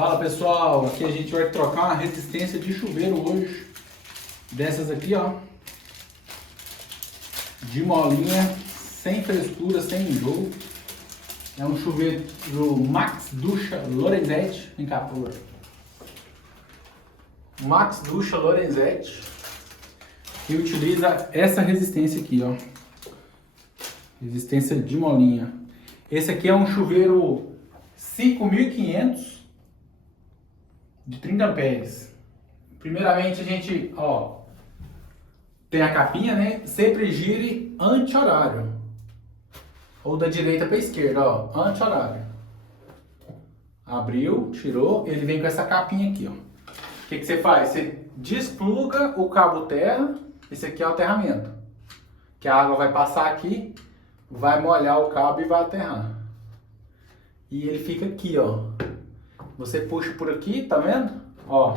Fala pessoal, aqui a gente vai trocar uma resistência de chuveiro hoje, dessas aqui ó, de molinha, sem frescura, sem enjoo. É um chuveiro do Max Ducha Lorenzetti, vem cá por Max Ducha Lorenzetti, que utiliza essa resistência aqui ó, resistência de molinha. Esse aqui é um chuveiro 5500 de 30 amperes. Primeiramente a gente, ó, tem a capinha, né? Sempre gire anti-horário. Ou da direita para a esquerda, ó, anti-horário. Abriu, tirou, ele vem com essa capinha aqui, ó. O que você faz? Você despluga o cabo terra, esse aqui é o aterramento. Que a água vai passar aqui, vai molhar o cabo e vai aterrar. E ele fica aqui, ó. Você puxa por aqui, tá vendo? Ó.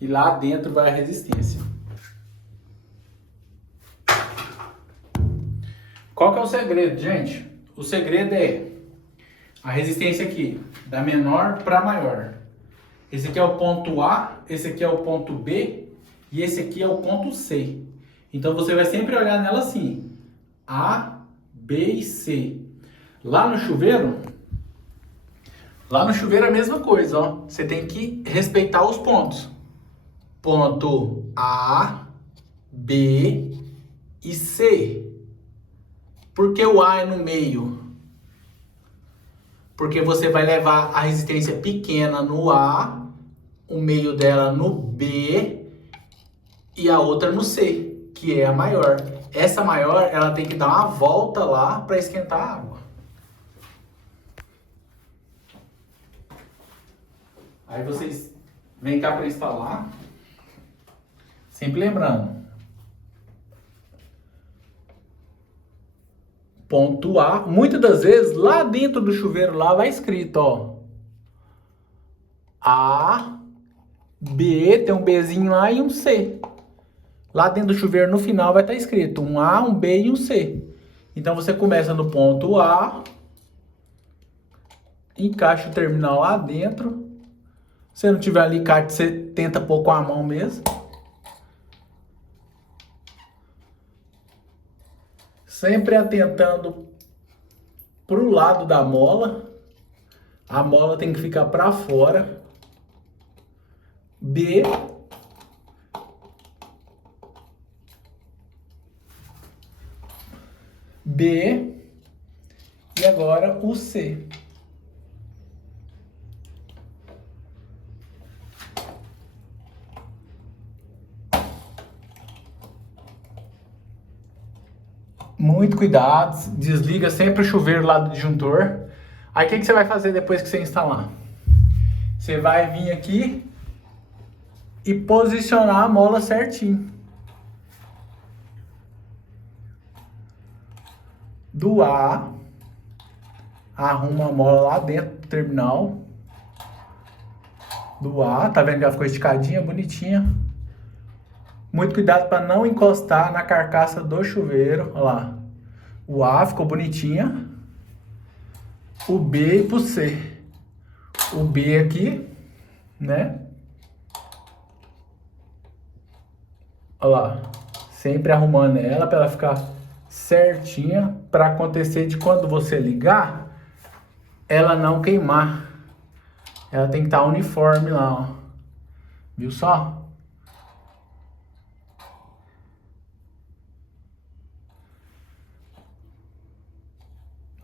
E lá dentro vai a resistência. Qual que é o segredo, gente? O segredo é a resistência aqui, da menor para maior. Esse aqui é o ponto A, esse aqui é o ponto B e esse aqui é o ponto C. Então você vai sempre olhar nela assim, A, B e C. Lá no chuveiro é a mesma coisa, ó. Você tem que respeitar os pontos. Ponto A, B e C. Por que o A é no meio? Porque você vai levar a resistência pequena no A, o meio dela no B e a outra no C, que é a maior. Essa maior, ela tem que dar uma volta lá para esquentar a água. Aí vocês vêm cá para instalar. Sempre lembrando. Ponto A. Muitas das vezes, lá dentro do chuveiro, lá vai escrito, ó. A, B, tem um Bzinho lá e um C. Lá dentro do chuveiro, no final, vai estar escrito um A, um B e um C. Então, você começa no ponto A. Encaixa o terminal lá dentro. Se não tiver alicate, você tenta pôr com a mão mesmo. Sempre atentando para o lado da mola. A mola tem que ficar para fora. B. B. E agora o C. Muito cuidado, desliga sempre o chuveiro lá do disjuntor. Aí o que você vai fazer depois que você instalar? Você vai vir aqui e posicionar a mola certinho. Do A, arruma a mola lá dentro do terminal. Do A, tá vendo que ela ficou esticadinha, bonitinha. Muito cuidado para não encostar na carcaça do chuveiro. Olha lá. O A ficou bonitinha. O B e pro C. O B aqui, né? Olha lá. Sempre arrumando ela para ela ficar certinha. Para acontecer de quando você ligar, ela não queimar. Ela tem que estar uniforme lá, ó. Viu só?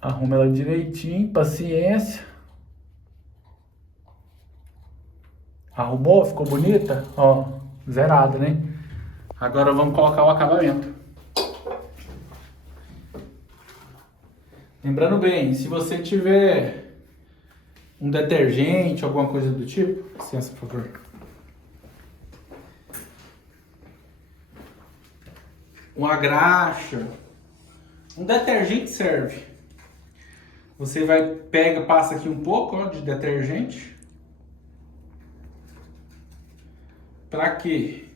Arruma ela direitinho, paciência. Arrumou? Ficou bonita? Ó, zerada, né? Agora vamos colocar o acabamento. Lembrando bem, se você tiver um detergente, alguma coisa do tipo... Licença, por favor. Uma graxa. Um detergente serve. Você vai, passa aqui um pouco ó, de detergente. Para quê?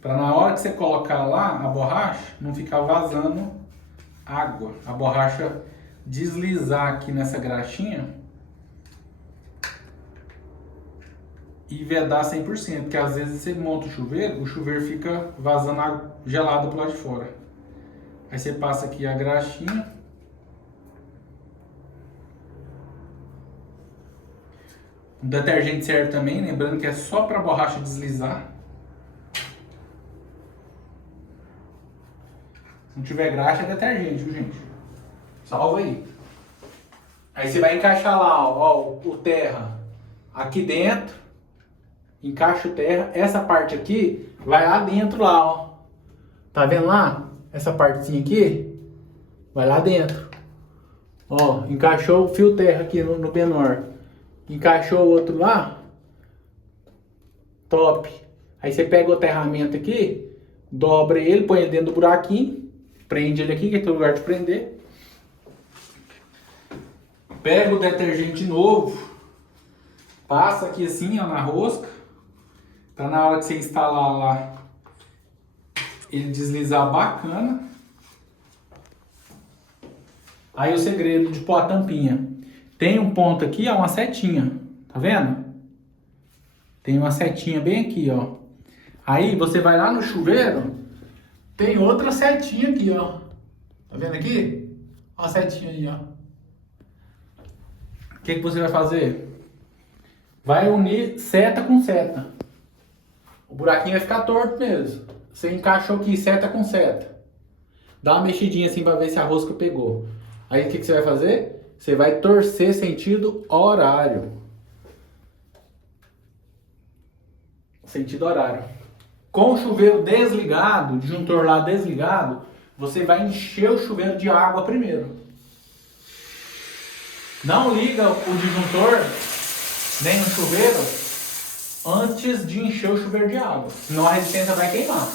Para na hora que você colocar lá a borracha, não ficar vazando água. A borracha deslizar aqui nessa graxinha e vedar 100%, porque às vezes você monta o chuveiro fica vazando água gelada pro lado de fora. Aí você passa aqui a graxinha. O detergente serve também, lembrando que é só para a borracha deslizar. Se não tiver graxa, é detergente, viu, gente? Salva aí. Aí você vai encaixar lá, ó, o terra aqui dentro. Encaixa o terra. Essa parte aqui vai lá dentro lá, ó. Tá vendo lá? Essa partezinha aqui vai lá dentro. Ó, encaixou o fio terra aqui no menor. Encaixou o outro lá. Top. Aí você pega o aterramento aqui, dobra ele, põe ele dentro do buraquinho, prende ele aqui, que é o lugar de prender. Pega o detergente novo, passa aqui assim, ó, na rosca. Tá na hora que você instalar lá, ele deslizar bacana. Aí o segredo de pôr a tampinha. Tem um ponto aqui, ó, uma setinha. Tá vendo? Tem uma setinha bem aqui, ó. Aí você vai lá no chuveiro, tem outra setinha aqui, ó. Tá vendo aqui? Ó a setinha aí, ó. O que que você vai fazer? Vai unir seta com seta. O buraquinho vai ficar torto mesmo. Você encaixou aqui seta com seta. Dá uma mexidinha assim pra ver se a rosca pegou. Aí o que que você vai fazer? Você vai torcer sentido horário. Sentido horário. Com o chuveiro desligado, o disjuntor lá desligado, você vai encher o chuveiro de água primeiro. Não liga o disjuntor nem o chuveiro antes de encher o chuveiro de água, senão a resistência vai queimar.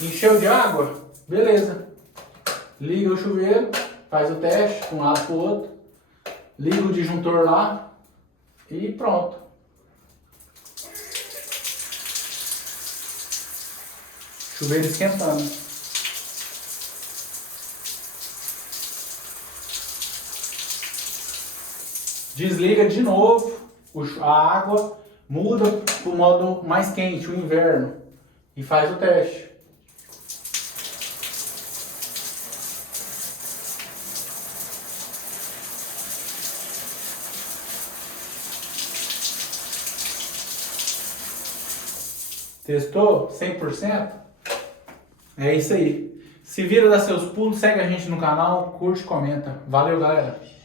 Encheu de água? Beleza. Liga o chuveiro, faz o teste de um lado para o outro, liga o disjuntor lá e pronto. Chuveiro esquentando. Desliga de novo a água, muda para o modo mais quente, o inverno, e faz o teste. Testou 100%? É isso aí. Se vira, dá seus pulos, segue a gente no canal, curte e comenta. Valeu, galera!